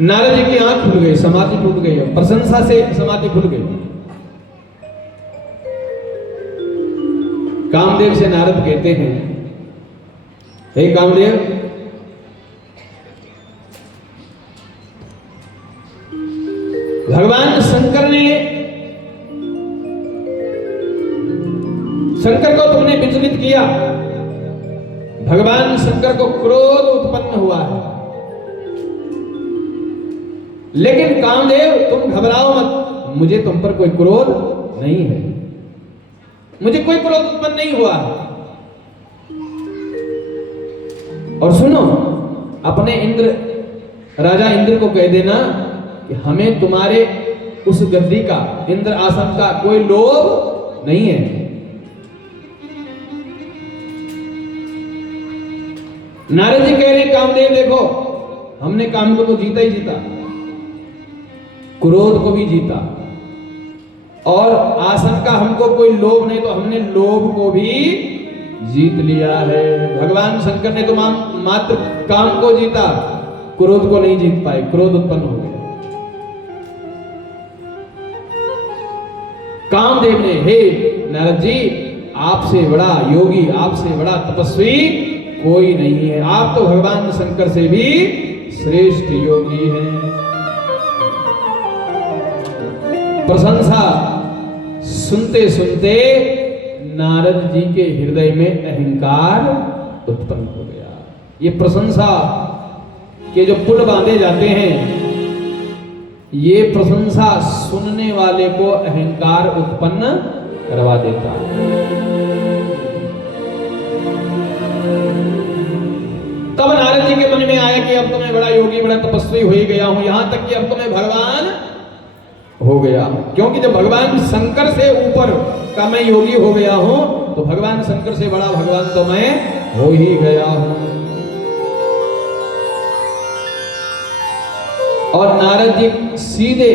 नारद जी की आंख खुल गई, समाधि टूट गई, प्रशंसा से समाधि खुल गई। कामदेव से नारद कहते हैं, हे कामदेव, भगवान शंकर को तुमने विचलित किया, भगवान शंकर को क्रोध उत्पन्न हुआ है। लेकिन कामदेव तुम घबराओ मत, मुझे तुम पर कोई क्रोध नहीं है, मुझे कोई क्रोध उत्पन्न नहीं हुआ। और सुनो, अपने राजा इंद्र को कह देना कि हमें तुम्हारे उस गद्दी का, इंद्र आसन का कोई लोभ नहीं है। नारद जी कह रहे कामदेव देखो, हमने काम को तो जीता ही जीता, क्रोध को भी जीता, और आसन का हमको कोई लोभ नहीं, तो हमने लोभ को भी जीत लिया है। भगवान शंकर ने तो मात्र काम को जीता, क्रोध को नहीं जीत पाए, क्रोध उत्पन्न हो गया। कामदेव ने, हे नारद जी, आपसे बड़ा योगी, आपसे बड़ा तपस्वी कोई नहीं है, आप तो भगवान शंकर से भी श्रेष्ठ योगी हैं। प्रशंसा सुनते सुनते नारद जी के हृदय में अहंकार उत्पन्न हो गया। ये प्रशंसा के जो पुल बांधे जाते हैं, ये प्रशंसा सुनने वाले को अहंकार उत्पन्न करवा देता है। तब नारद जी के मन में आया कि अब तो मैं बड़ा योगी, बड़ा तपस्वी हो ही गया हूं, यहां तक कि अब तो मैं भगवान हो गया। क्योंकि जब भगवान शंकर से ऊपर का मैं योगी हो गया हूं, तो भगवान शंकर से बड़ा भगवान तो मैं हो ही गया हूं। और नारद जी सीधे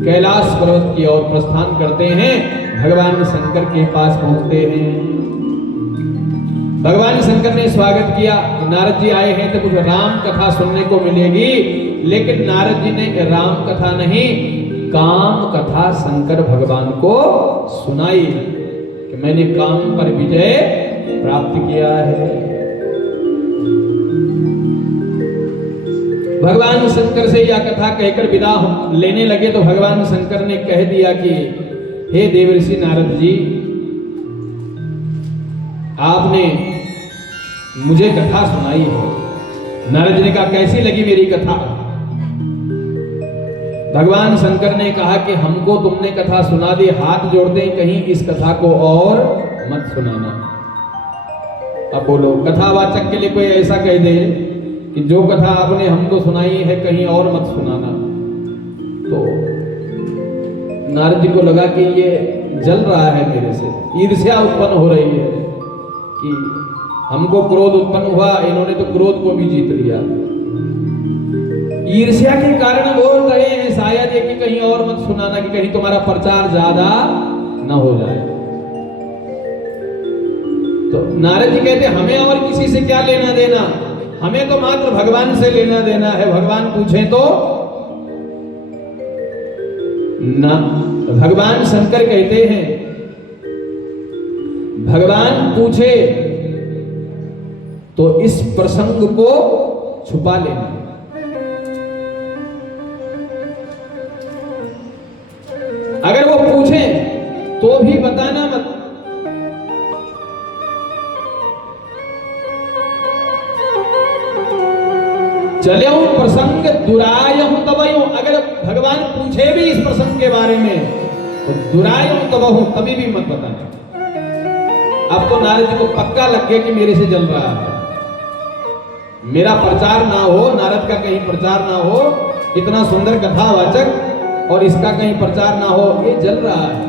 कैलाश पर्वत की ओर प्रस्थान करते हैं, भगवान शंकर के पास पहुंचते हैं। भगवान शंकर ने स्वागत किया, नारद जी आए हैं तो कुछ राम कथा सुनने को मिलेगी। लेकिन नारद जी ने राम कथा नहीं, काम कथा शंकर भगवान को सुनाई कि मैंने काम पर विजय प्राप्त किया है। भगवान शंकर से यह कथा कहकर विदा लेने लगे तो भगवान शंकर ने कह दिया कि हे देवर्षि नारद जी, आपने मुझे कथा सुनाई है। नारद जी ने कहा, कैसी लगी मेरी कथा? भगवान शंकर ने कहा कि हमको तुमने कथा सुना दी, हाथ जोड़ते हैं, कहीं इस कथा को और मत सुनाना। अब बोलो, कथावाचक के लिए कोई ऐसा कह दे कि जो कथा आपने हमको सुनाई है कहीं और मत सुनाना, तो नारद जी को लगा कि ये जल रहा है मेरे से, ईर्ष्या उत्पन्न हो रही है कि हमको क्रोध उत्पन्न हुआ, इन्होंने तो क्रोध को भी जीत लिया। ईर्ष्या के कारण बोल रहे हैं शायद ये कि कहीं और मत सुनाना, कि कहीं तुम्हारा प्रचार ज्यादा न हो जाए। तो नारद जी कहते हमें और किसी से क्या लेना देना, हमें तो मात्र भगवान से लेना देना है। भगवान पूछे तो ना, भगवान शंकर कहते हैं भगवान पूछे तो इस प्रसंग को छुपा लेना। अगर वो पूछे तो भी बताना मत। चलो प्रसंग दुरायहु तबयु, अगर भगवान पूछे भी इस प्रसंग के बारे में तो दुरायहु तबहु, तभी भी मत बताना। अब तो नारद जी को पक्का लग गया कि मेरे से जल रहा है, मेरा प्रचार ना हो, नारद का कहीं प्रचार ना हो, इतना सुंदर कथावाचक और इसका कहीं प्रचार ना हो, ये जल रहा है।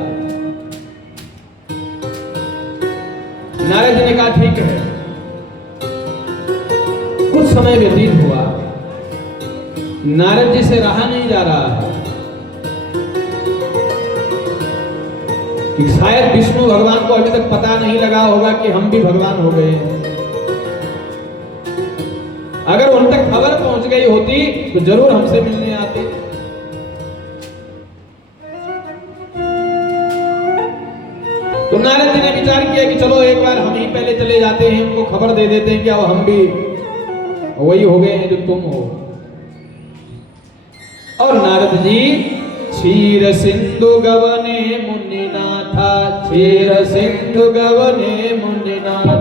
नारद जी ने कहा ठीक है। कुछ समय व्यतीत हुआ, नारद जी से रहा नहीं जा रहा है कि शायद विष्णु भगवान को अभी तक पता नहीं लगा होगा कि हम भी भगवान हो गए। अगर उन तक खबर पहुंच पहुंच गई होती तो जरूर हमसे मिलने आते। तो नारद जी ने विचार किया कि चलो एक बार हम ही पहले चले जाते हैं, उनको खबर दे देते हैं कि अब हम भी वही हो गए हैं जो तुम हो। और नारद जी क्षीर सिंधु गवने मुनिनाथा, क्षीर सिंधु गवने मुनिनाथा,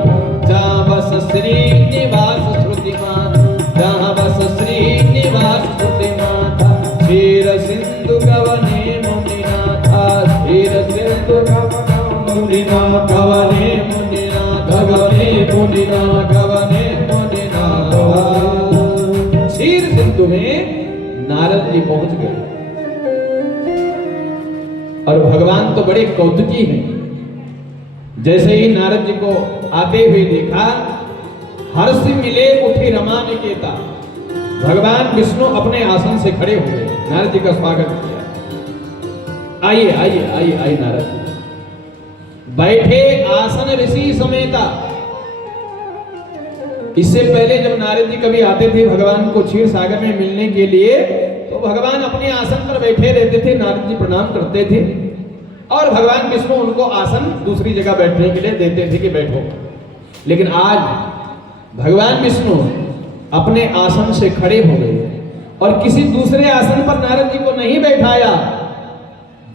जहाँ बस श्रीनिवास श्रुतिमान, जहाँ बस श्रीनिवास श्रुतिमाता, क्षीर सिंधु गवने मुनिनाथा, क्षीर सिंधु मुनिनाथ गवने मुनिनाथ गवने मुनिनाथ गवने मुनिनाथ। क्षीर सिंधु में नारद जी पहुंच गए और भगवान तो बड़े कौतुकी हैं। जैसे ही नारद जी को आते हुए देखा, हर्ष मिले उठी रमा निकेता, भगवान विष्णु अपने आसन से खड़े हुए, नारद जी का स्वागत किया। आइए आइए आइए आइए नारद जी बैठे आसन ऋषि समेता। इससे पहले जब नारद जी कभी आते थे भगवान को क्षीर सागर में मिलने के लिए, तो भगवान अपने आसन पर बैठे रहते थे, नारद जी प्रणाम करते थे और भगवान विष्णु उनको आसन दूसरी जगह बैठने के लिए देते थे कि बैठो। लेकिन आज भगवान विष्णु अपने आसन से खड़े हो गए और किसी दूसरे आसन पर नारद जी को नहीं बैठाया,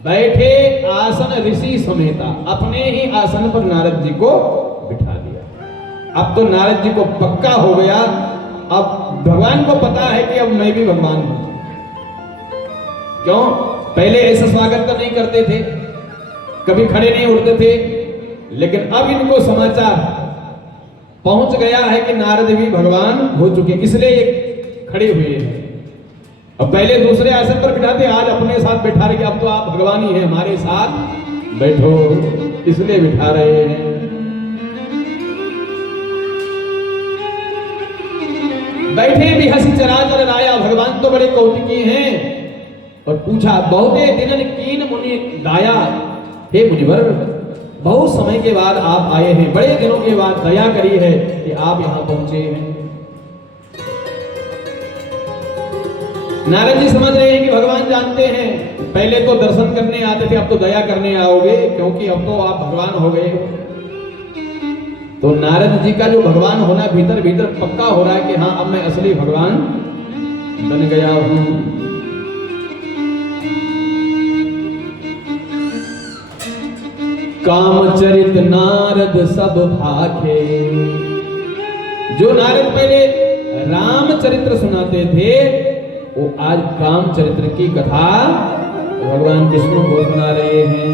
बैठे आसन ऋषि समेता अपने ही आसन पर नारद जी को बिठा दिया। अब तो नारद जी को पक्का हो गया, अब भगवान को पता है कि अब मैं भी भगवान हूं। क्यों? पहले ऐसा स्वागत तो नहीं करते थे, कभी खड़े नहीं उठते थे, लेकिन अब इनको समाचार पहुंच गया है कि नारद भी भगवान हो चुके, इसलिए ये खड़े हुए हैं। अब पहले दूसरे आसन पर बिठाते, आज अपने साथ बिठा रहे कि अब तो आप भगवान ही हैं, हमारे साथ बैठो, इसलिए बिठा रहे हैं। बैठे भी हंसी चराचर राया, भगवान तो बड़े कौतुकी हैं। और पूछा बहुते दिनन कीन मुनि दाया, हे मुनिवर बहुत समय के बाद आप आए हैं, बड़े दिनों के बाद दया करी है कि आप यहां पहुंचे हैं। नारद जी समझ रहे हैं कि भगवान जानते हैं, पहले तो दर्शन करने आते थे, अब तो दया करने आओगे, क्योंकि अब तो आप भगवान हो गए हो। तो नारद जी का जो भगवान होना भीतर भीतर पक्का हो रहा है कि हाँ अब मैं असली भगवान बन गया हूं। कामचरित नारद सब भाखे, जो नारद पहले रामचरित्र सुनाते थे, वो आज काम चरित्र की कथा भगवान विष्णु को सुना रहे हैं।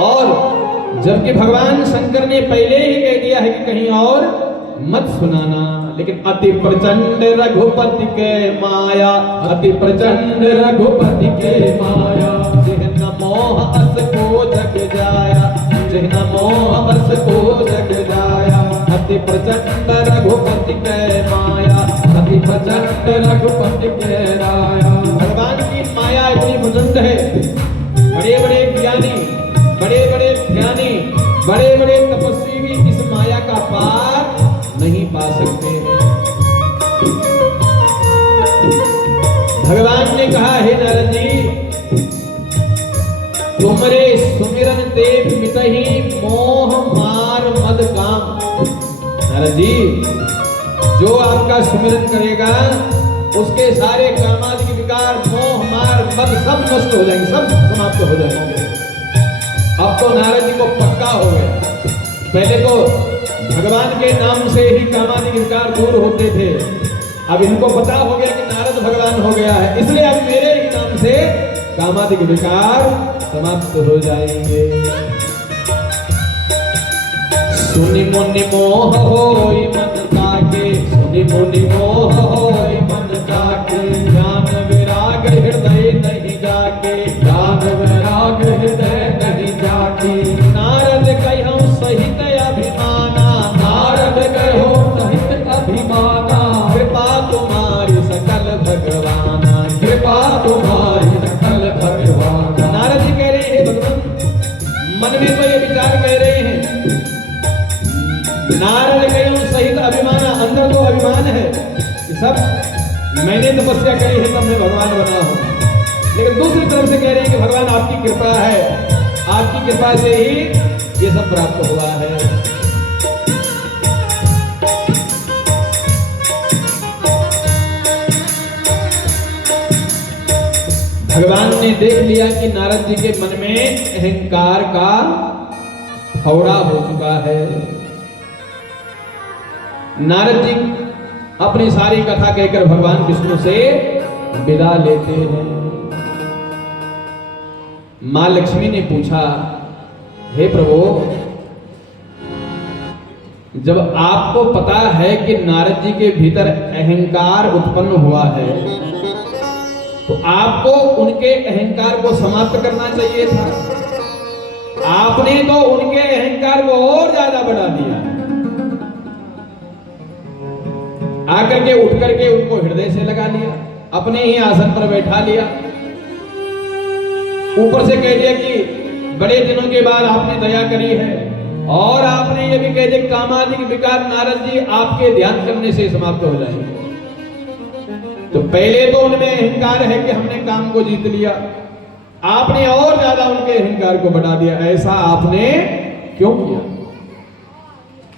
और जबकि भगवान शंकर ने पहले ही कह दिया है कि कहीं और मत सुनाना, लेकिन अति प्रचंड रघुपति के माया, अति प्रचंड रघुपति के माया, जिहन मोह अस को जग जाया, जिहन मोह अस को जग जाया, अति प्रचंड रघुपति के माया, अति प्रचंड रघुपति के राया। भगवान की माया इतनी प्रचंड है, बड़े बड़े ज्ञानी, बड़े बड़े ध्यानी, बड़े बड़े तपस्वी भी इस माया का पार नहीं पा सकते हैं। भगवान ने कहा, हे नारद जी तुमरे सुमिरन ते मिटहि मोह मार मद काम। नारद जी जो आपका सुमिरन करेगा उसके सारे कामादि विकार, मोह मार मद सब नष्ट हो जाएंगे, सब समाप्त हो जाएंगे। अब तो नारद जी को पक्का हो गया, पहले तो भगवान के नाम से ही कामादि विकार दूर होते थे, अब इनको पता हो गया कि नारद भगवान हो गया है, इसलिए अब मेरे ही नाम से कामादि विकार समाप्त हो जाएंगे। सुनि मुनि मोह होई मन ताके, सुनि मुनि मोह होई मन ताके, ज्ञान विराग हृदय नहीं जाके, ज्ञान विराग हृदय नहीं जाके। नारद कहूँ सहित अभिमाना, नारद कहूँ सहित अभिमाना, कृपा तुम्हारी सकल भगवाना, कृपा तुम्हारी सकल भगवाना। नारद जी कह रहे हैं भगवान, मन में तो ये विचार कह रहे हैं, नारद कहूँ सहित अभिमाना, अंदर तो अभिमान है कि सब मैंने तपस्या करी है तब मैं भगवान बना हूं। लेकिन दूसरी तरफ से कह रहे हैं कि भगवान आपकी कृपा है, आपकी कृपा से ही ये सब प्राप्त हुआ है। भगवान ने देख लिया कि नारद जी के मन में अहंकार का फौड़ा हो चुका है। नारद जी अपनी सारी कथा कहकर भगवान विष्णु से विदा लेते हैं। मां लक्ष्मी ने पूछा, हे प्रभु, जब आपको पता है कि नारद जी के भीतर अहंकार उत्पन्न हुआ है तो आपको उनके अहंकार को समाप्त करना चाहिए था। आपने तो उनके अहंकार को और ज्यादा बढ़ा दिया। आकर के उठ करके उनको हृदय से लगा लिया, अपने ही आसन पर बैठा लिया। ऊपर से कह दिया कि बड़े दिनों के बाद आपने दया करी है, और आपने ये भी कह दिया कामादि विकार नारद जी आपके ध्यान करने से समाप्त हो जाएंगे। तो पहले तो उनमें अहंकार है कि हमने काम को जीत लिया, आपने और ज्यादा उनके अहंकार को बढ़ा दिया। ऐसा आपने क्यों किया?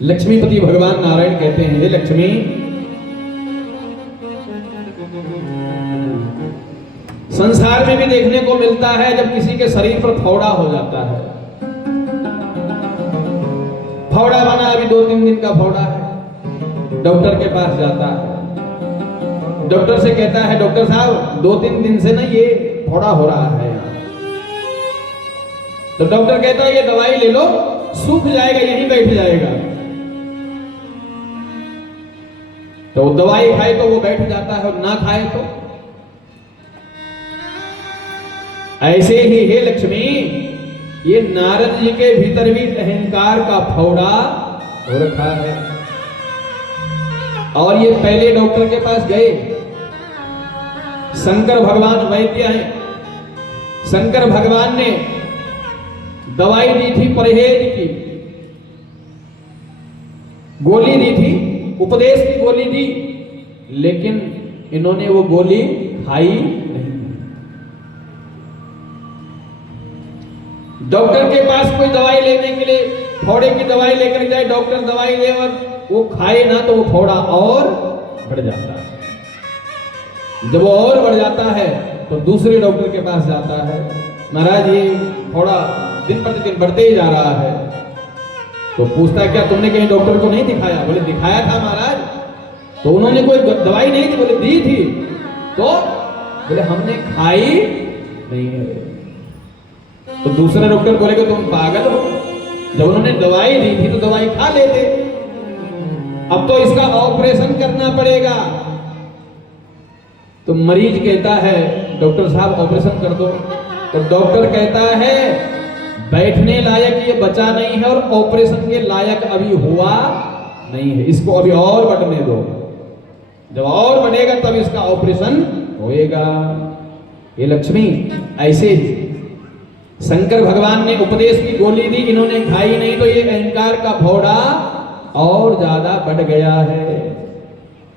लक्ष्मीपति भगवान नारायण कहते हैं, हे लक्ष्मी, संसार में भी देखने को मिलता है जब किसी के शरीर पर फौड़ा हो जाता है। फौड़ा बना, अभी 2-3 दिन का फौड़ा है, डॉक्टर के पास जाता है। डॉक्टर से कहता है, डॉक्टर साहब 2-3 दिन से ना ये फोड़ा हो रहा है। तो डॉक्टर कहता है ये दवाई ले लो, सूख जाएगा, यहीं बैठ जाएगा। तो दवाई खाए तो वो बैठ जाता है, और ना खाए तो। ऐसे ही हे लक्ष्मी, ये नारद जी के भीतर भी अहंकार का फौड़ा हो रखा है। और ये पहले डॉक्टर के पास गए। शंकर भगवान वैद्य हैं। शंकर भगवान ने दवाई दी थी, परहेज की गोली दी थी, उपदेश की गोली दी, लेकिन इन्होंने वो गोली खाई नहीं। डॉक्टर के पास कोई दवाई लेने के लिए फोड़े की दवाई लेकर जाए, डॉक्टर दवाई दे और वो खाए ना तो वो फोड़ा और बढ़ जाता है। जब वो और बढ़ जाता है तो दूसरे डॉक्टर के पास जाता है, महाराज ये फोड़ा दिन प्रतिदिन बढ़ते ही जा रहा है। तो पूछता क्या तुमने कहीं डॉक्टर को नहीं दिखाया? बोले दिखाया था महाराज। तो उन्होंने कोई दवाई नहीं दी? बोले दी थी। तो बोले हमने खाई नहीं है। तो दूसरे डॉक्टर बोले कि तुम पागल हो, जब उन्होंने दवाई दी थी तो दवाई खा लेते, अब तो इसका ऑपरेशन करना पड़ेगा। तो मरीज कहता है डॉक्टर साहब ऑपरेशन कर दो। तो डॉक्टर कहता है बैठने लायक ये बचा नहीं है और ऑपरेशन के लायक अभी हुआ नहीं है, इसको अभी और बढ़ने दो। जब और बढ़ेगा तब इसका ऑपरेशन होएगा। ये लक्ष्मी ऐसे ही शंकर भगवान ने उपदेश की गोली दी, इन्होंने खाई नहीं, तो ये अहंकार का फोड़ा और ज्यादा बढ़ गया है।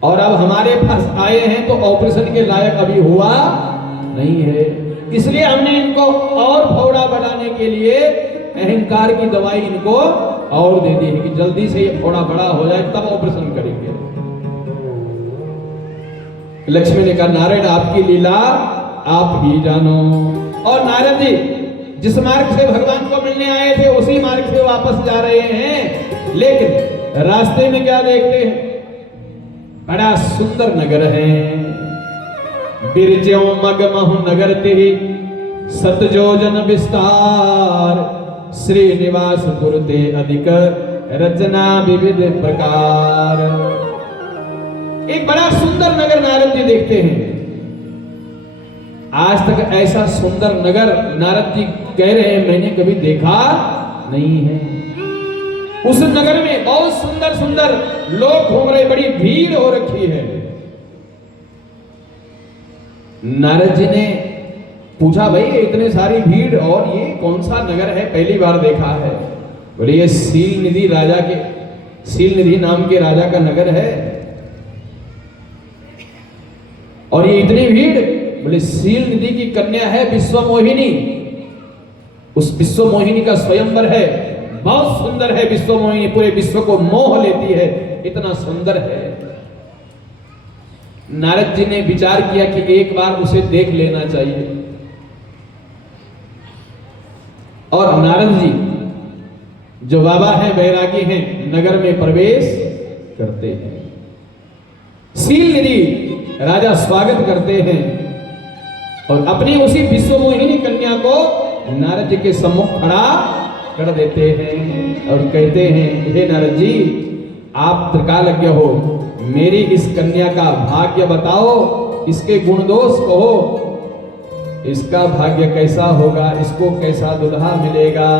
और अब हमारे पास आए हैं तो ऑपरेशन के लायक अभी हुआ नहीं है, इसलिए हमने इनको और फोड़ा बढ़ाने के लिए अहंकार की दवाई इनको और दे दी है कि जल्दी से ये फोड़ा बड़ा हो जाए तब ऑपरेशन करेंगे। लक्ष्मी ने कहा नारायण आपकी लीला आप ही जानो। और नारद जी जिस मार्ग से भगवान को मिलने आए थे उसी मार्ग से वापस जा रहे हैं, लेकिन रास्ते में क्या देखते हैं? बड़ा सुंदर नगर है। बिरज्यों मगमहु नगर तिहि सतजोजन विस्तार, श्रीनिवास पुरते अधिक रचना विविध प्रकार। एक बड़ा सुंदर नगर नारद जी देखते हैं। आज तक ऐसा सुंदर नगर नारद जी कह रहे हैं मैंने कभी देखा नहीं है। उस नगर में बहुत सुंदर सुंदर लोग घूम रहे, बड़ी भीड़ हो रखी है। नारद जी ने पूछा भाई इतने सारी भीड़ और ये कौन सा नगर है, पहली बार देखा है। बोले ये सील निधि राजा के, सील निधि नाम के राजा का नगर है। और ये इतनी भीड़, बोले सील निधि की कन्या है विश्व मोहिनी, उस विश्व मोहिनी का स्वयंवर है, बहुत सुंदर है विश्व मोहिनी, पूरे विश्व को मोह लेती है, इतना सुंदर है। नारद जी ने विचार किया कि एक बार उसे देख लेना चाहिए, और नारद जी जो बाबा हैं, बैरागी हैं, नगर में प्रवेश करते हैं। सील निधि राजा स्वागत करते हैं और अपनी उसी विश्व मोहिनी कन्या को नारद जी के सम्मुख खड़ा कर देते हैं और कहते हैं, हे नारद जी, आप त्रिकालज्ञ हो, मेरी इस कन्या का भाग्य बताओ, इसके गुण दोष कहो, इसका भाग्य कैसा होगा, इसको कैसा दुल्हा मिलेगा।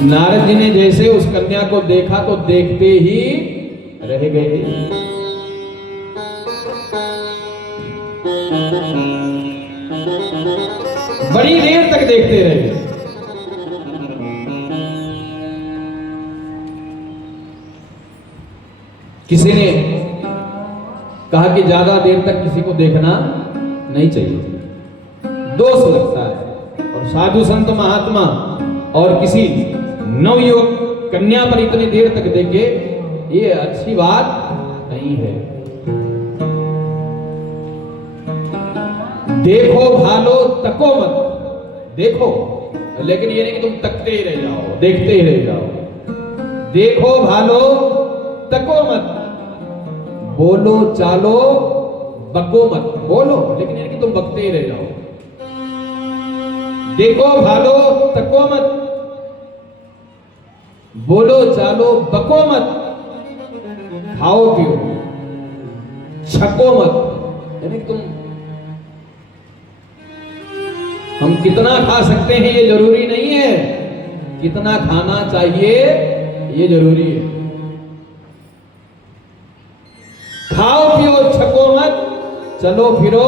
नारद जी ने जैसे उस कन्या को देखा तो देखते ही रह गए। बड़ी देर तक देखते रहे। किसी ने कहा कि ज्यादा देर तक किसी को देखना नहीं चाहिए, दोष लगता है, और साधु संत महात्मा और किसी नवयुवक कन्या पर इतनी देर तक देखे, ये अच्छी बात नहीं है। देखो भालो तको मत, देखो, लेकिन ये नहीं कि तुम तकते ही रह जाओ, देखते ही रह जाओ। देखो भालो तको मत, बोलो चालो बको मत, बोलो, लेकिन ये नहीं कि तुम बकते ही रह जाओ। देखो भालो तको मत, बोलो चालो बको मत, खाओ पियो छको मत, यानी तुम, हम कितना खा सकते हैं ये जरूरी नहीं है, कितना खाना चाहिए ये जरूरी है। खाओ पियो छको मत, चलो फिरो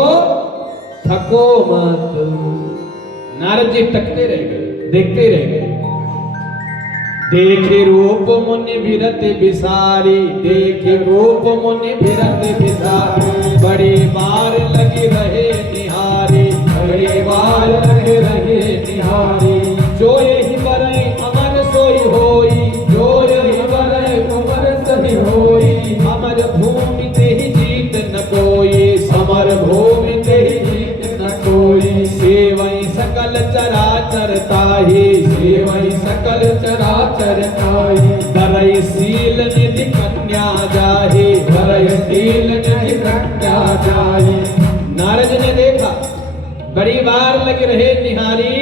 थको मत। नारद जी तकते रह गए, देखते रह गए। देखे रूप मुनि विरत बिसारी, देखे रूप मुनि विरत बिसारी, बड़ी बार लगी रहे निहारी, बड़ी बार लगे रहे निहारी। जो यही बरई अमर सोई होई, जो यही बरई अमर सही होई, अमर भूमि ते ही जीत न कोई, समर भूमि ते ही जीत न कोई। सेवई सकल चराचर ताहि, सेवई सकल चराचर ताहि, बरई सील निधि कन्या जाहि, बरई सील निधि कन्या जाहि। नारद ने देखा, बड़ी बार लग रहे निहारी,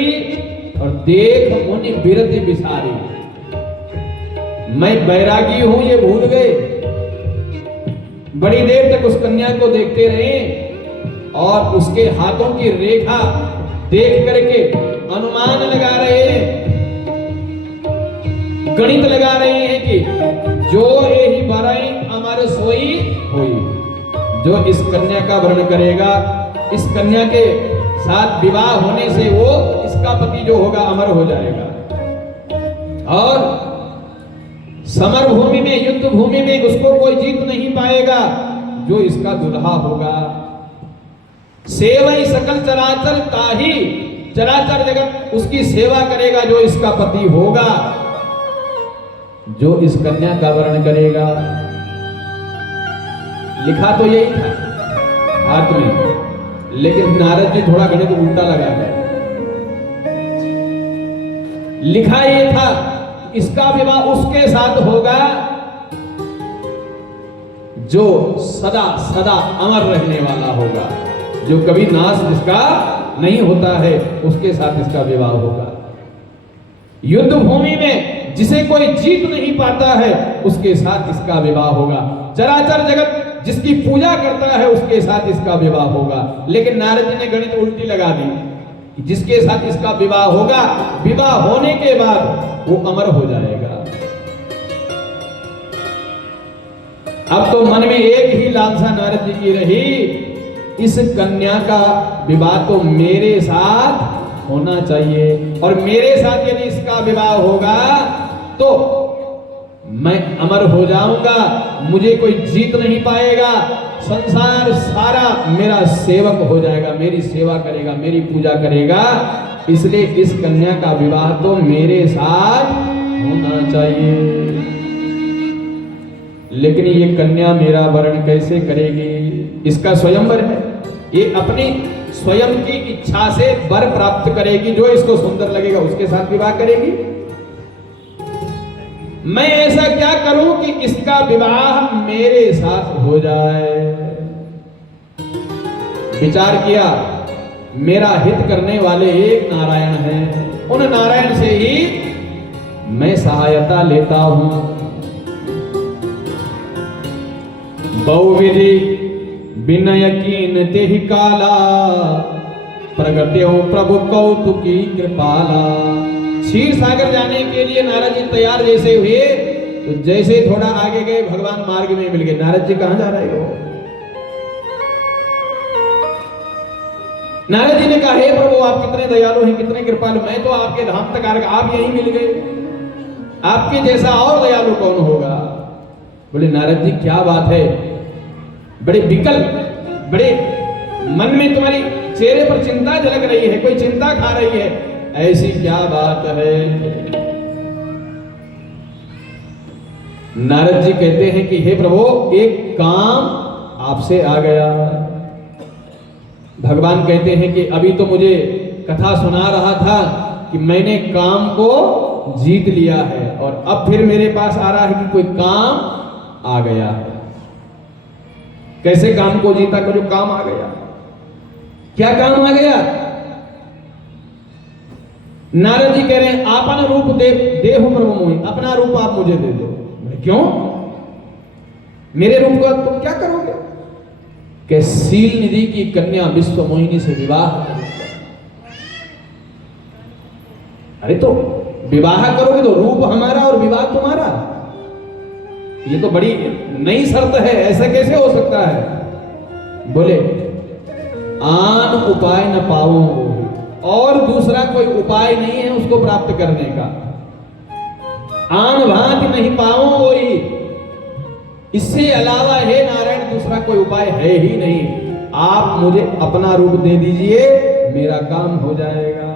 और देख मुनि बिरति बिसारी, मैं बैरागी हूं ये भूल गए। बड़ी देर तक उस कन्या को देखते रहे और उसके हाथों की रेखा देख करके अनुमान लगा रहे हैं, गणित लगा रहे हैं कि जो यही बरई अमर सोई होई, जो इस कन्या का वर्ण करेगा, इस कन्या के साथ विवाह होने से वो, इसका पति जो होगा अमर हो जाएगा। और समर भूमि में, युद्ध भूमि में उसको कोई जीत नहीं पाएगा जो इसका दुल्हा होगा। सेवई सकल चराचर ताहि, चराचर जगत उसकी सेवा करेगा जो इसका पति होगा, जो इस कन्या का वर्ण करेगा। लिखा तो यही था हाथ में, लेकिन नारद जी थोड़ा गणित उल्टा लगा गए। लिखा ये था, इसका विवाह उसके साथ होगा जो सदा सदा अमर रहने वाला होगा, जो कभी नाश जिसका नहीं होता है, उसके साथ इसका विवाह होगा। युद्ध भूमि में जिसे कोई जीत नहीं पाता है, उसके साथ इसका विवाह होगा। चराचर जगत जिसकी पूजा करता है, उसके साथ इसका विवाह होगा। लेकिन नारद जी ने गणित उल्टी लगा दी, जिसके साथ इसका विवाह होगा, विवाह होने के बाद वो अमर हो जाएगा। अब तो मन में एक ही लालसा नारद जी की रही, इस कन्या का विवाह तो मेरे साथ होना चाहिए, और मेरे साथ यदि इसका विवाह होगा तो मैं अमर हो जाऊंगा, मुझे कोई जीत नहीं पाएगा, संसार सारा मेरा सेवक हो जाएगा, मेरी सेवा करेगा, मेरी पूजा करेगा, इसलिए इस कन्या का विवाह तो मेरे साथ होना चाहिए। लेकिन ये कन्या मेरा वर्ण कैसे करेगी? इसका स्वयंवर है, ये अपनी स्वयं की इच्छा से वर प्राप्त करेगी, जो इसको सुंदर लगेगा उसके साथ विवाह करेगी। मैं ऐसा क्या करूं कि इसका विवाह मेरे साथ हो जाए? विचार किया, मेरा हित करने वाले एक नारायण हैं, उन नारायण से ही मैं सहायता लेता हूं। बहुविधि विनय कीन तेहि काला, प्रगट्यो प्रभु कौतुकी कृपाला। क्षीर सागर जाने के लिए नारद जी तैयार जैसे हुए, तो जैसे थोड़ा आगे गए भगवान मार्ग में मिल गए। नारद जी कहां जा रहे हो? नारद जी ने कहा, हे प्रभु आप कितने दयालु हैं, कितने कृपालु, मैं तो आपके धाम तक आ गया, आप यहीं मिल गए, आपके जैसा और दयालु कौन होगा? बोले नारद जी क्या बात है, बड़े विकल, बड़े मन में तुम्हारी चेहरे पर चिंता झलक रही है, कोई चिंता खा रही है, ऐसी क्या बात है? नारद जी कहते हैं कि हे प्रभु एक काम आपसे आ गया। भगवान कहते हैं कि अभी तो मुझे कथा सुना रहा था कि मैंने काम को जीत लिया है, और अब फिर मेरे पास आ रहा है कि कोई काम आ गया है। कैसे काम को जीता? को जो काम आ गया। क्या काम आ गया? नारद जी कह रहे हैं आपन रूप देहु प्रभु मोहि, अपना रूप आप मुझे दे दो। क्यों? मेरे रूप का तुम क्या करोगे? कि सील निधि की कन्या विश्व मोहिनी से विवाह। अरे तो विवाह करोगे तो रूप हमारा और विवाह तुम्हारा, ये तो बड़ी नई शर्त है, ऐसा कैसे हो सकता है? बोले आन उपाय न पाओ, और दूसरा कोई उपाय नहीं है उसको प्राप्त करने का। आन भांति नहीं पाओ वही, इससे अलावा हे नारायण दूसरा कोई उपाय है ही नहीं। आप मुझे अपना रूप दे दीजिए, मेरा काम हो जाएगा।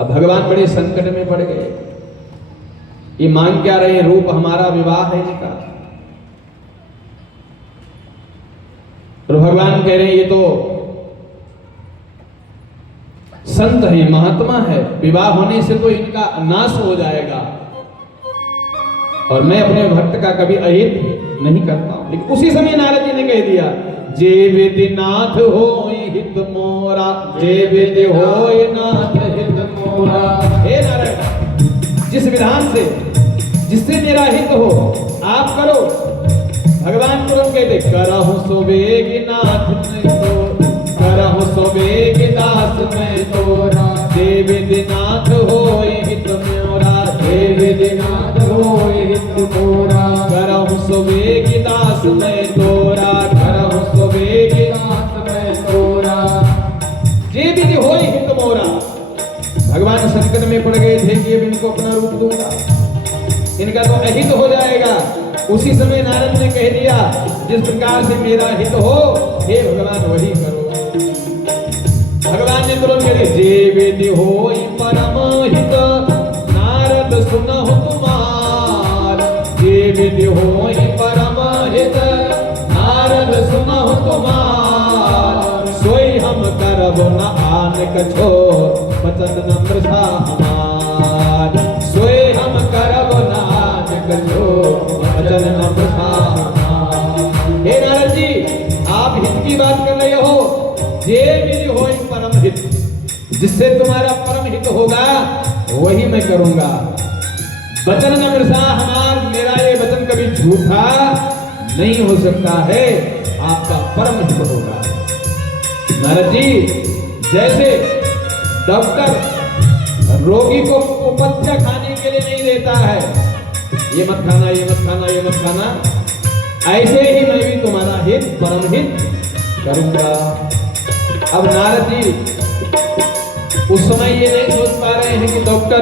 अब भगवान बड़े संकट में पड़ गए। ये मांग क्या रहे हैं? रूप हमारा, विवाह है इनका। तो भगवान कह रहे हैं ये तो संत है, महात्मा है, विवाह होने से तो इनका नाश हो जाएगा, और मैं अपने भक्त का कभी अहित नहीं करता हूं। लेकिन उसी समय नारद जी ने कह दिया, जे विधिनाथ होय हित मोरा, जे विधि होय नाथ हित मोरा। हे नारायण, जिस विधान से, जिससे मेरा हित हो आप करो। भगवान तुरंत कहते करहु सो बेगनाथ में तो, करहु सो बेगदास में तोरा, देव दिनाथ होय हित मोरा, देव दिनाथ होय हित मोरा, करहु सो बेगदास में तोरा, करहु सो बेगदास में तोरा, जे विधि होय हित मोरा। भगवान संकट में पड़ गए थे कि अब इनको अपना रूप दूंगा, इनका तो अहित हो जाएगा। उसी समय नारद ने कह दिया जिस प्रकार से मेरा हित हो, हे भगवान वही करो। भगवान ने तुरंत कह दिया, जे विधि होय परम हित नारद सुनहु तुमार, जे विधि होय परम हित नारद सुनहु तुमार, सोई हम करब न आन कछो वचन न वृथा हमार, सोई हम करब न आन कछो वचन न वृथा हमार। हे नारद जी आप हित की बात कर रहे हो, जे विधि होय परम हित, जिससे तुम्हारा परम हित होगा वही मैं करूंगा। वचन न वृथा हमार, मेरा ये वचन कभी झूठा नहीं हो सकता है, आपका परम हित होगा। नारद जी जैसे डॉक्टर रोगी को उपथ्य खाने के लिए नहीं देता है, ये मत खाना, ये मत खाना, ये मत खाना, ऐसे ही मैं भी तुम्हारा हित, परम हित करूंगा। अब नारद जी उस समय ये नहीं सोच पा रहे हैं कि डॉक्टर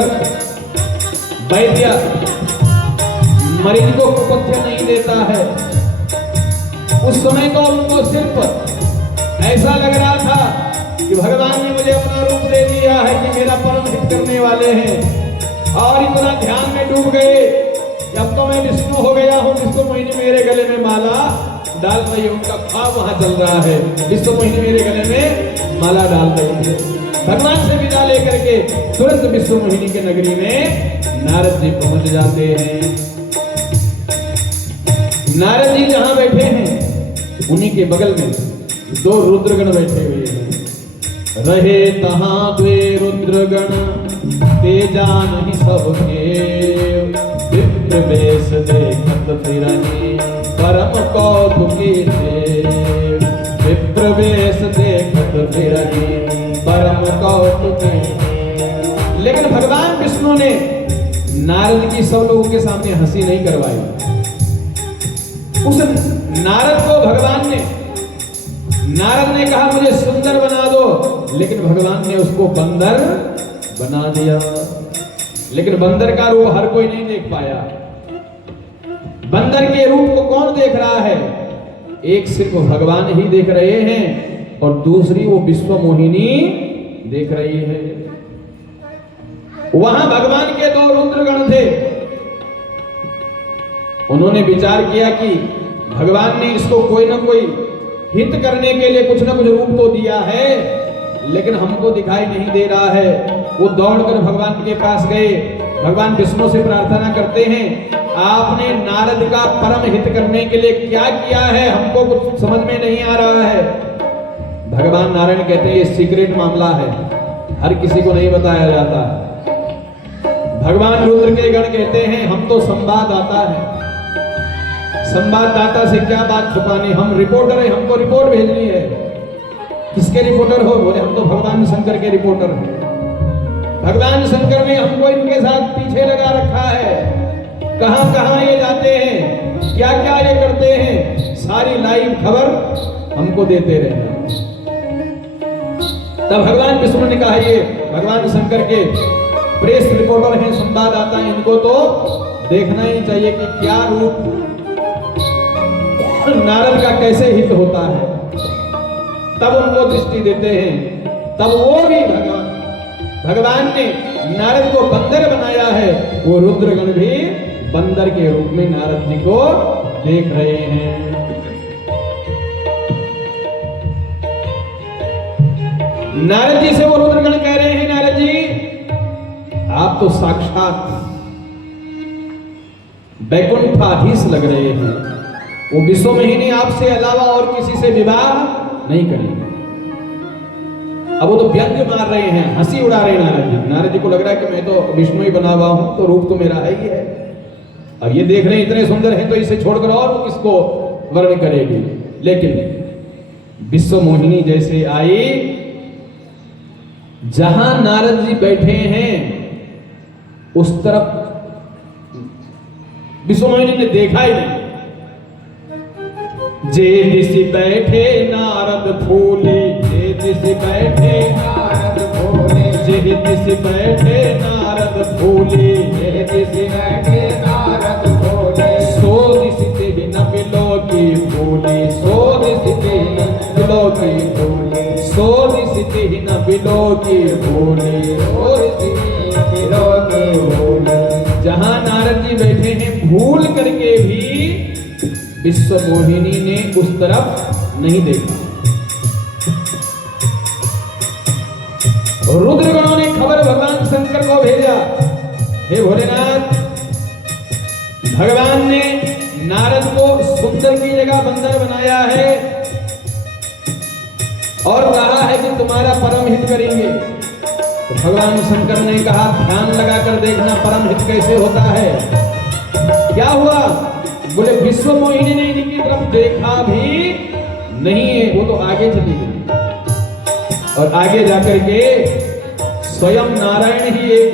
वैद्य मरीज को कुपथ्य नहीं देता है। उस समय तो उनको सिर्फ ऐसा लग रहा था कि भगवान ने मुझे अपना रूप दे दिया है कि मेरा परम हित करने वाले हैं, और इतना ध्यान में डूब गए कि अब तो मैं विष्णु हो गया हूँ। विष्णु मोहिनी मेरे गले में माला डाल रही है, उनका ख्वाब वहां चल रहा है। विष्णु मोहिनी मेरे गले में माला डाल रही है। भगवान से विदा लेकर के तुरंत विष्णु मोहिनी के नगरी में नारद जी पहुंच जाते हैं। नारद जी जहां बैठे हैं उन्हीं के बगल में दो रुद्रगण बैठे हुए हैं। रहे तहां द्वे रुद्रगण ते जान ही सबके, विप्र वेश देखत फिरहि परम कौतुकी थे। विप्र वेश देखत फिरहि परम कौतुकी। लेकिन भगवान विष्णु ने नारद की सब लोगों के सामने हंसी नहीं करवाई। उस नारद को भगवान ने, नारद ने कहा मुझे सुंदर बना दो, लेकिन भगवान ने उसको बंदर बना दिया। लेकिन बंदर का रूप हर कोई नहीं देख पाया। बंदर के रूप को कौन देख रहा है? एक सिर्फ भगवान ही देख रहे हैं और दूसरी वो विश्व मोहिनी देख रही है। वहां भगवान के दो रुद्रगण थे। उन्होंने विचार किया कि भगवान ने इसको कोई ना कोई हित करने के लिए कुछ ना कुछ रूप तो दिया है, लेकिन हमको दिखाई नहीं दे रहा है। वो दौड़कर भगवान के पास गए। भगवान विष्णु से प्रार्थना करते हैं, आपने नारद का परम हित करने के लिए क्या किया है, हमको कुछ समझ में नहीं आ रहा है। भगवान नारायण कहते हैं ये सीक्रेट मामला है, हर किसी को नहीं बताया जाता। भगवान रुद्र के गण कहते हैं हम तो संवाददाता है, संवाददाता से क्या बात छुपानी, हम रिपोर्टर है, हमको रिपोर्ट भेजनी है। किसके रिपोर्टर हो? बोले हम तो भगवान शंकर के रिपोर्टर हैं। भगवान शंकर ने हमको इनके साथ पीछे लगा रखा है। कहां कहां ये जाते हैं, क्या क्या ये करते हैं, सारी लाइव खबर हमको देते रहना। तब भगवान विष्णु ने कहा ये भगवान शंकर के प्रेस रिपोर्टर हैं, संवाददाता हैं, इनको तो देखना ही चाहिए कि क्या रूप नारद का कैसे हित होता है। तब उनको दृष्टि देते हैं। तब वो भी भगवान ने नारद को बंदर बनाया है, वो रुद्रगण भी बंदर के रूप में नारद जी को देख रहे हैं। नारद जी से वो रुद्रगण कह रहे हैं, नारद जी आप तो साक्षात वैकुंठाधीश लग रहे हैं। वो विश्व मोहिनी आपसे अलावा और किसी से विवाह नहीं करेंगे। अब वो तो व्यंग मार रहे हैं, हंसी उड़ा रहे हैं नारद जी। नारद जी को लग रहा है कि मैं तो विष्णु ही बना हुआ हूं, तो रूप तो मेरा है ही है। अब ये देख रहे हैं इतने सुंदर हैं, तो इसे छोड़कर और वो किसको वर्ण करेगी। लेकिन विश्व मोहिनी जैसे आई, जहां नारद जी बैठे हैं उस तरफ विश्व मोहिनी ने देखा ही नहीं। जे दिशि बैठे नारद फूले, जे दिशि बैठे नारद फूले, जे दिशि बैठे नारद फूले, जे दिशि बैठे नारद फूले, सो दिशि ते न बिलो की फूले, सो दिशि ते न बिलो की फूले, सो दिशि ते न बिलो की फूले, सो दिशि बिलो की फूले। जहां नारद जी बैठे हैं, भूल करके भी विश्व मोहिनी ने उस तरफ नहीं देखा। रुद्रगणों ने खबर भगवान शंकर को भेजा, हे भोलेनाथ, भगवान ने नारद को सुंदर की जगह बंदर बनाया है और कहा है कि तुम्हारा परम हित करेंगे। तो भगवान शंकर ने कहा ध्यान लगाकर देखना परम हित कैसे होता है। क्या हुआ? बोले विश्व मोहिनी ने इनकी तरफ देखा भी नहीं है, वो तो आगे चली गई और आगे जाकर के स्वयं नारायण ही एक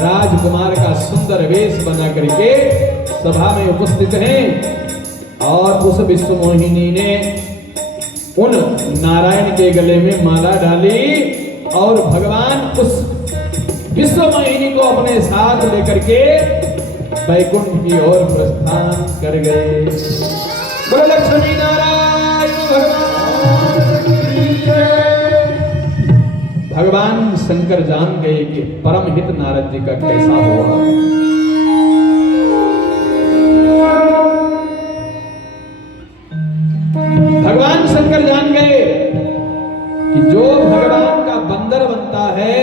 राजकुमार का सुंदर वेश बना करके सभा में उपस्थित हैं और उस विश्व मोहिनी ने उन नारायण के गले में माला डाली और भगवान उस विश्व मोहिनी को अपने साथ लेकर के वैकुंठ की ओर प्रस्थान कर गए। बोलो लक्ष्मी नारायण भगवान शंकर जान गए कि परम हित नारद जी का कैसा हुआ। भगवान शंकर जान गए कि जो भगवान का बंदर बनता है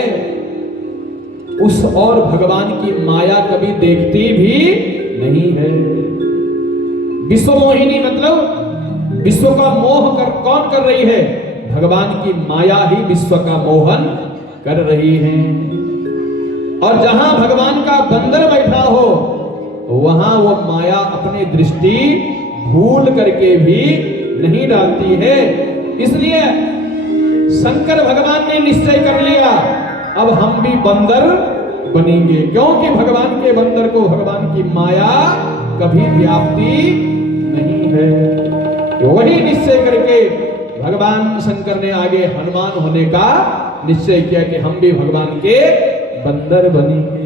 उस और भगवान की माया कभी देखती भी नहीं है। विश्व मोहिनी मतलब विश्व का मोह कौन कर रही है? भगवान की माया ही विश्व का मोहन कर रही है। और जहां भगवान का बंदर बैठा हो वहां वो माया अपनी दृष्टि भूल करके भी नहीं डालती है। इसलिए शंकर भगवान ने निश्चय कर लिया अब हम भी बंदर बनेंगे, क्योंकि भगवान के बंदर को भगवान की माया कभी व्याप्ति नहीं है। तो वही निश्चय करके भगवान शंकर ने आगे हनुमान होने का निश्चय किया कि हम भी भगवान के बंदर बनेंगे।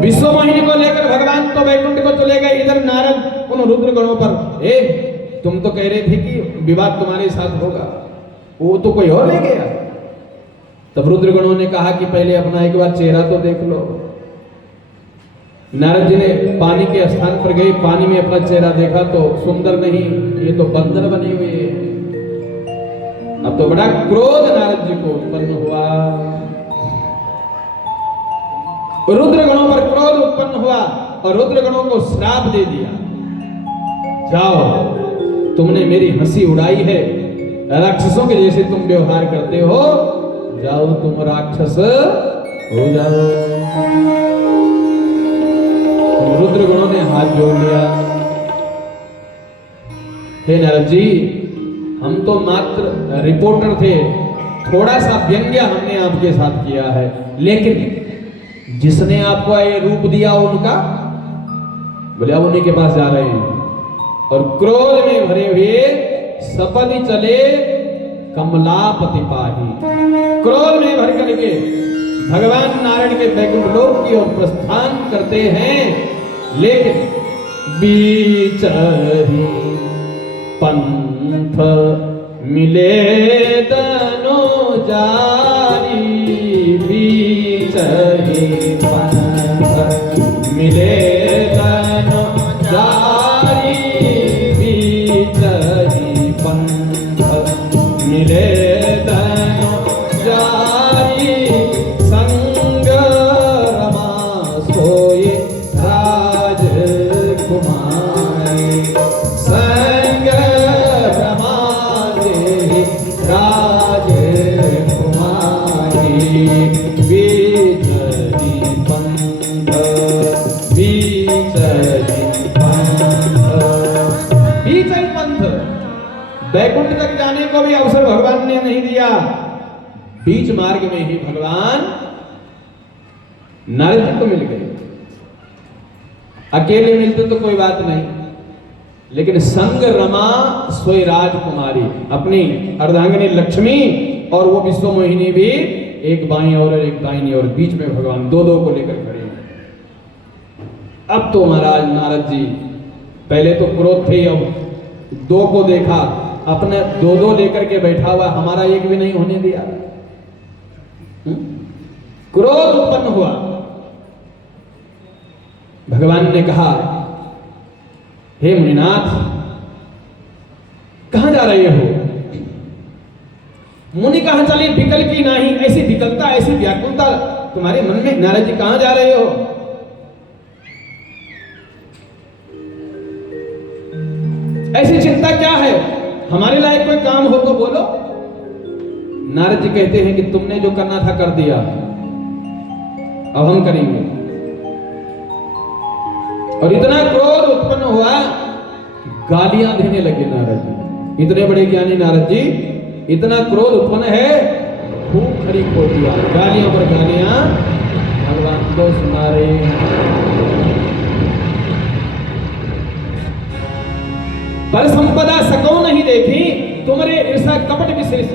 विश्व मोहिनी को लेकर भगवान तो वैकुंठ को चले गए। इधर नारद उन रुद्र गणों पर, तुम तो कह रहे थे कि विवाद तुम्हारे साथ होगा, वो तो कोई और ले गया। तब रुद्र गणों ने कहा कि पहले अपना एक बार चेहरा तो देख लो। नारद जी ने पानी के स्थान पर गए, पानी में अपना चेहरा देखा तो सुंदर नहीं, ये तो बंदर बने हुए हैं। अब तो बड़ा क्रोध नारद जी को उत्पन्न हुआ, रुद्र गणों पर क्रोध उत्पन्न हुआ और रुद्र गणों को श्राप दे दिया, जाओ तुमने मेरी हंसी उड़ाई है, राक्षसों के जैसे तुम व्यवहार करते हो, जाओ तुम राक्षस हो जाओ। तो रुद्र गणों ने हाथ जोड़ लिया, हे नारद जी हम तो मात्र रिपोर्टर थे, थोड़ा सा व्यंग्य हमने आपके साथ किया है, लेकिन जिसने आपको ये रूप दिया उनका, बोले अब उन्हीं के पास जा रहे हैं। और क्रोध में भरे हुए सपदि चले कमलापति पाही, क्रोध में भर करके भगवान नारायण के वैकुंठ लोक की ओर प्रस्थान करते हैं। लेकिन बीच ही पंथ मिले तनो जारी, बीच ही पंथ मिले तनो जारी, बीच ही पंथ मिले तनो जारी, संग रमा सोए राजकुमारी, संग रमा दे राजकुमारी, बीच ही पंथ, बीच ही पंथ, बीच ही पंथ। वैकुंठ तक जाने को भी अवसर भगवान ने नहीं दिया, बीच मार्ग में ही भगवान नारद जी को मिल गए। अकेले मिलते तो कोई बात नहीं, लेकिन संग रमा सोई राजकुमारी, अपनी अर्धांगिनी लक्ष्मी और वो विश्व मोहिनी भी एक बाईं और एक दाहिनी और, बीच में भगवान दो को लेकर खड़े हैं। अब तो महाराज नारद जी पहले तो क्रोध थे, अब दो को देखा, अपने दो लेकर के बैठा हुआ, हमारा एक भी नहीं होने दिया, क्रोध उत्पन्न हुआ। भगवान ने कहा हे मुनिनाथ कहां जा रहे हो? मुनि कहा चले विकल की नहीं, ऐसी विकलता ऐसी व्याकुलता तुम्हारे मन में, नारद जी कहां जा रहे हो? ऐसी चिंता क्या है? हमारे लायक कोई काम हो तो बोलो। नारद जी कहते हैं कि तुमने जो करना था कर दिया, अब हम करेंगे। और इतना क्रोध उत्पन्न हुआ गालियां देने लगे नारद जी। इतने बड़े ज्ञानी नारद जी, इतना क्रोध उत्पन्न है, खूब खरी खो दिया, गालियों पर गालियां भगवान को सुना रहे हैं। पर संपदा सको नहीं देखी, तुम्हारे ऐसा कपट विशेष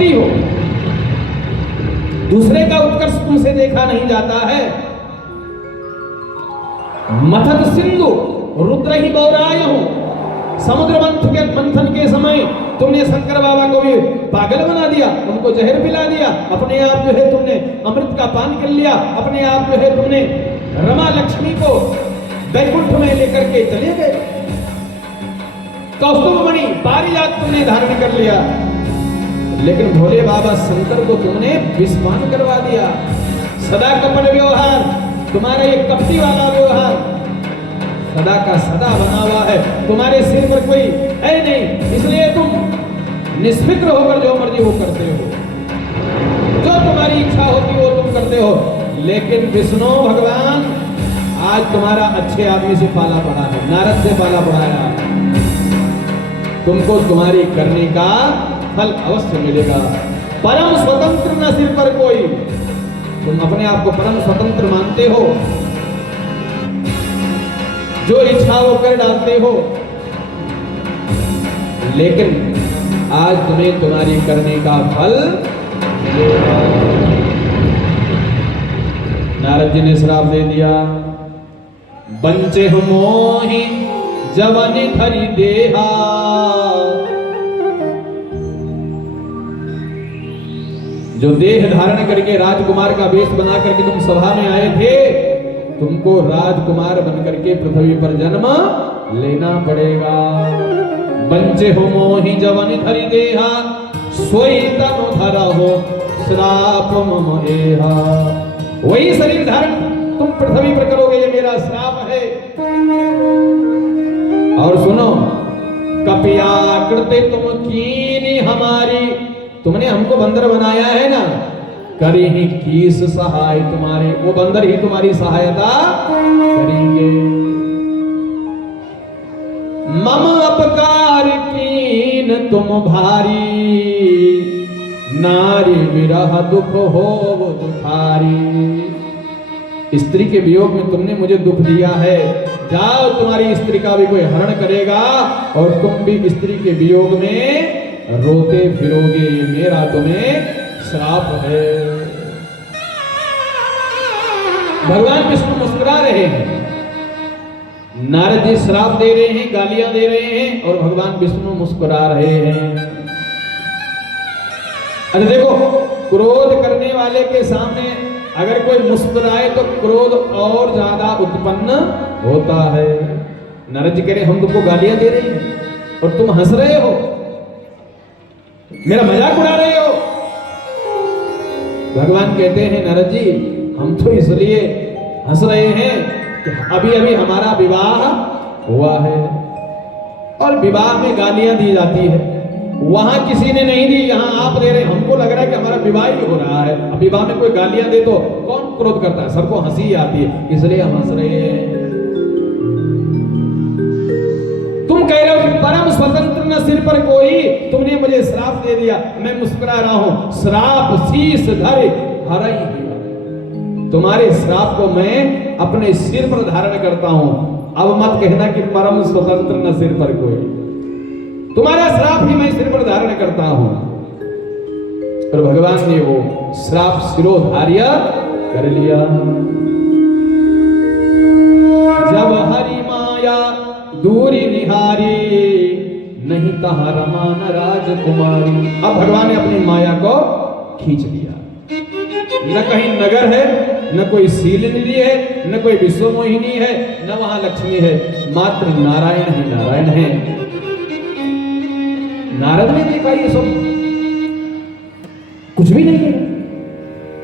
कपटी हो, दूसरे का उत्कर्ष तुमसे देखा नहीं जाता है। मथत सिंधु रुद्र ही बौराय हो, समुद्र मंथन के समय तुमने शंकर बाबा को भी पागल बना दिया, उनको जहर पिला दिया, अपने आप जो है तुमने अमृत का पान कर लिया, अपने आप जो है तुमने रमा लक्ष्मी को वैकुंठ में लेकर के चले गए, कौस्तुभमणि पारिजात तुमने धारण कर लिया, लेकिन भोले बाबा शंकर को तुमने विस्मान करवा दिया। सदा कपट व्यवहार, तुम्हारा ये कपटी वाला व्यवहार सदा का सदा बना हुआ है, तुम्हारे सिर पर कोई है नहीं, इसलिए तुम निष्फिक्र होकर जो मर्जी वो करते हो, जो तुम्हारी इच्छा होती वो तुम करते हो। लेकिन विष्णु भगवान आज तुम्हारा अच्छे आदमी से पाला पड़ा है, नारद से पाला पड़ा है, तुमको तुम्हारी करने का फल अवश्य मिलेगा। परम स्वतंत्र न सिर पर कोई, तुम अपने आप को परम स्वतंत्र मानते हो, जो इच्छा वो कर डालते हो, लेकिन आज तुम्हें तुम्हारी करने का फल मिलेगा। नारद जी ने श्राप दे दिया, बंचे मोहि जवनि धरि देहा, जो देह धारण करके राजकुमार का वेश बना करके तुम सभा में आए थे, तुमको राजकुमार बनकर के पृथ्वी पर जन्म लेना पड़ेगा। बंचे हो मोहि जवनि धरि देहा, सोई तनु धरहु श्राप मम एहा। वही शरीर धारण तुम पृथ्वी पर करोगे, ये मेरा श्राप है। और सुनो, कपियाकृते तुम कीनी हमारी, तुमने हमको बंदर बनाया है ना, करे ही कीस सहाय तुम्हारे, वो बंदर ही तुम्हारी सहायता करेंगे। मम अपकार कीन तुम भारी, नारी विरह दुख हो दुखारी। स्त्री के वियोग में तुमने मुझे दुख दिया है, जाओ तुम्हारी स्त्री का भी कोई हरण करेगा और तुम भी स्त्री के वियोग में रोते फिरोगे, ये मेरा तुम्हें श्राप है। भगवान विष्णु मुस्कुरा रहे हैं, नारद जी श्राप दे रहे हैं, गालियां दे रहे हैं और भगवान विष्णु मुस्कुरा रहे हैं। अरे देखो, क्रोध करने वाले के सामने अगर कोई मुस्कुराए तो क्रोध और ज्यादा उत्पन्न होता है। नारद जी कह रहे हम तुमको गालियां दे रहे हैं और तुम हंस रहे हो, मेरा मजाक उड़ा रहे हो। भगवान कहते हैं नारद जी, हम तो इसलिए हंस रहे हैं कि अभी अभी हमारा विवाह हुआ है और विवाह में गालियां दी जाती है, वहां किसी ने नहीं दी, यहाँ आप दे रहे हैं। हमको लग रहा है कि हमारा विवाह ही हो रहा है। अब विवाह में कोई गालियां दे तो कौन क्रोध करता है, सबको हंसी आती है, इसलिए हम हंस रहे हैं। तुम कह रहे हो कि परम स्वतंत्र न सिर पर कोई, तुमने मुझे श्राप दे दिया, मैं मुस्कुरा रहा हूं। श्राप शीश धरे हरई दिया, तुम्हारे श्राप को मैं अपने सिर पर धारण करता हूं। अब मत कहना कि परम स्वतंत्र न सिर पर कोई, तुम्हारा श्राप ही मैं सिर पर धारण करता हूं। और भगवान ने वो श्राप शिरोधार्य कर लिया। जब हरि माया दूरी निहारी, नहीं तहा रमान राजकुमारी। अब भगवान ने अपनी माया को खींच लिया। न कहीं नगर है, न कोई शील निधि है, न कोई विश्व मोहिनी है, न वहां लक्ष्मी है, मात्र नारायण ही नारायण है। नारद ने देखा ये सब कुछ भी नहीं है,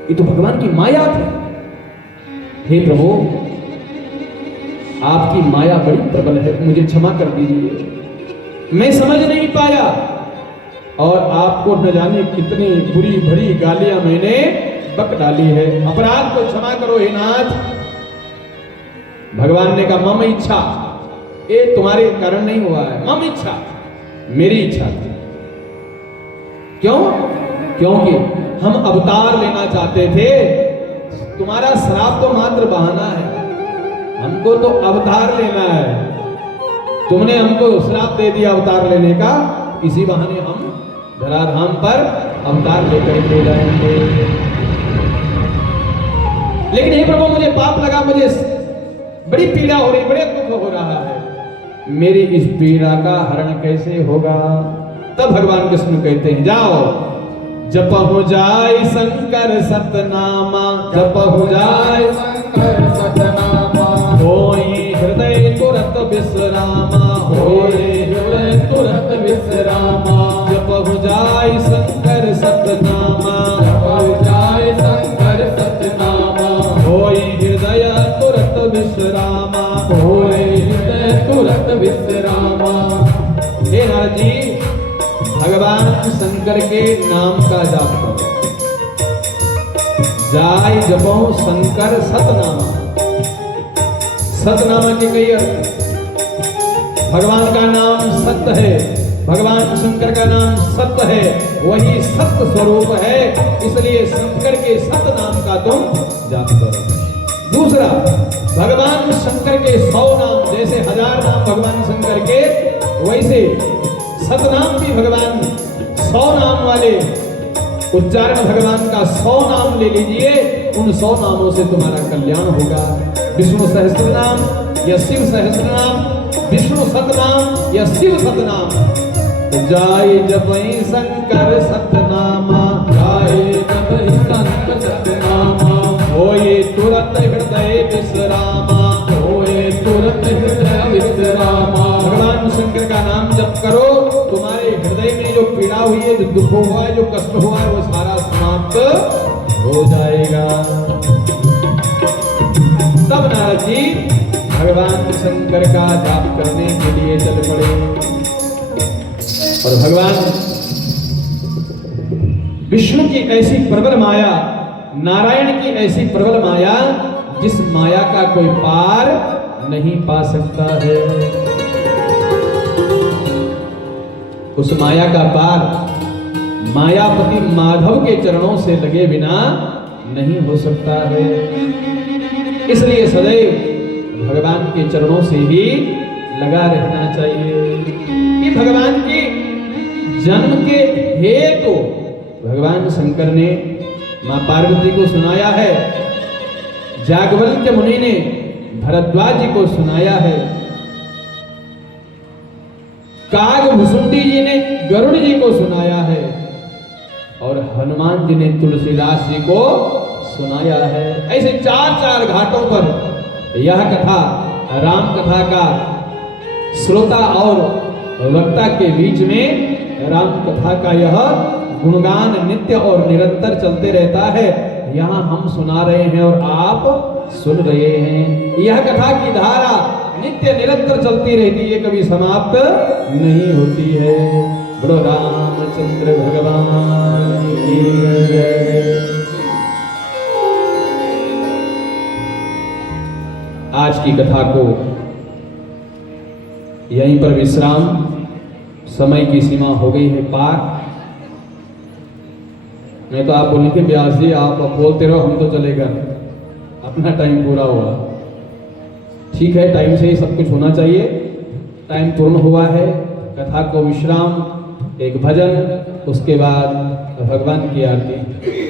ये तो भगवान की माया थी। हे प्रभु, आपकी माया बड़ी प्रबल है, मुझे क्षमा कर दीजिए, मैं समझ नहीं पाया और आपको न जाने कितनी बुरी भरी गालियां मैंने बक डाली है, अपराध को क्षमा करो हे नाथ। भगवान ने कहा मम इच्छा, ये तुम्हारे कारण नहीं हुआ है, मम इच्छा, मेरी इच्छा थी। क्यों? क्योंकि हम अवतार लेना चाहते थे, तुम्हारा श्राप तो मात्र बहाना है, हमको तो अवतार लेना है। तुमने हमको श्राप दे दिया अवतार लेने का, इसी बहाने हम धराधाम पर अवतार लेकर के जाएंगे। लेकिन हे प्रभु, मुझे पाप लगा, मुझे बड़ी पीड़ा हो रही, बड़े दुख हो रहा है, मेरी इस पीड़ा का हरण कैसे होगा? तब भगवान कृष्ण कहते हैं, जाओ जप हो जाए शंकर सतनामा, जप हो जाए शंकर सतनामा, होई हृदय तुरत विश्रामा, होई हृदय तुरत विश्रामा, जप हो जाए शंकर सतनामा, जप हो जाए शंकर सतनामा, होई हृदय तुरत विश्रामा, होई हृदय तुरत विश्रामा। हे नारद जी, भगवान शंकर के नाम का जाप करो, जाय जपो शंकर सतनामा। सतनामा के कई अर्थ, भगवान का नाम सत्य है, भगवान शंकर का नाम सत्य है, वही सत्य स्वरूप है, इसलिए शंकर के सत नाम का तुम जाप करो। दूसरा, भगवान शंकर के 100 नाम, जैसे 1000 नाम भगवान शंकर के, वैसे सतनाम भी भगवान 100 नाम वाले उच्चारण भगवान का 100 नाम ले लीजिए, उन 100 नामों से तुम्हारा कल्याण होगा। विष्णु सहस्त्र नाम या शिव सहस्त्र नाम, विष्णु सतनाम या शिव सतनाम। जाय जपई शंकर सतनामा, जाय जपई शंकर सतनामा, होए तुरंत हृदय विश्रामा, होए तुरंत हृदय विश्रामा। भगवान शंकर का नाम जप करो, तुम्हारे हृदय में जो पीड़ा हुई है, जो दुख हुआ है, जो कष्ट हुआ है, वो सारा समाप्त हो जाएगा। तब नारद जी भगवान शंकर का जाप करने के लिए चल पड़े। और भगवान विष्णु की ऐसी प्रबल माया, नारायण की ऐसी प्रबल माया, जिस माया का कोई पार नहीं पा सकता है, उस माया का पार मायापति माधव के चरणों से लगे बिना नहीं हो सकता है। इसलिए सदैव भगवान के चरणों से ही लगा रहना चाहिए। कि भगवान की जन्म के हेतु भगवान शंकर ने मां पार्वती को सुनाया है, जागवल्क्य मुनि ने भरद्वाज जी को सुनाया है, कागभुसुंडी जी ने गरुड़ जी को सुनाया है, और हनुमान जी ने तुलसीदास जी को सुनाया है। ऐसे 4 घाटों पर यह कथा, राम कथा का श्रोता और वक्ता के बीच में राम कथा का यह गुणगान नित्य और निरंतर चलते रहता है। यहाँ हम सुना रहे हैं और आप सुन रहे हैं। यह कथा की धारा नित्य निरंतर चलती रहती है, कभी समाप्त नहीं होती है। बोलो रामचंद्र भगवान की जय। आज की कथा को यहीं पर विश्राम, समय की सीमा हो गई है पार। नहीं तो आप बोले थे व्यास जी आप बोलते रहो, हम तो चलेगा, अपना टाइम पूरा हुआ। ठीक है, टाइम से ही सब कुछ होना चाहिए। टाइम पूर्ण हुआ है, कथा को विश्राम, एक भजन, उसके बाद भगवान की आरती।